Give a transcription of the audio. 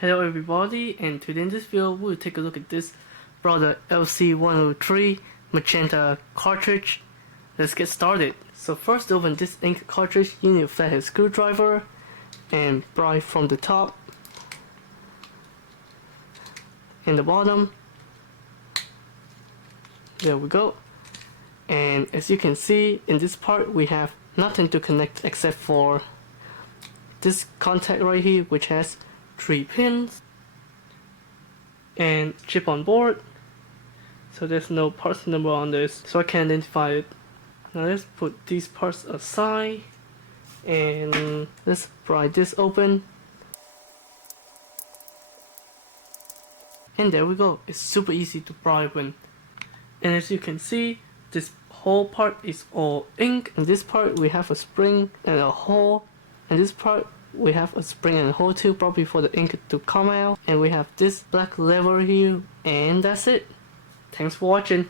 Hello everybody, and today in this video we'll take a look at this Brother LC103 magenta cartridge. Let's get started. So first to open this ink cartridge, you need a flathead screwdriver and pry from the top and the bottom. There we go. And as you can see, in this part we have nothing to connect except for this contact right here, which has 3 pins and chip on board. So there's no parts number on this, so I can identify it. Now let's put these parts aside and let's pry this open. And there we go. It's super easy to pry open. And as you can see, this whole part is all ink. In this part we have a spring and a hole. In this part we have a spring and a hole too, probably for the ink to come out. And we have this black lever here, and that's it. Thanks for watching.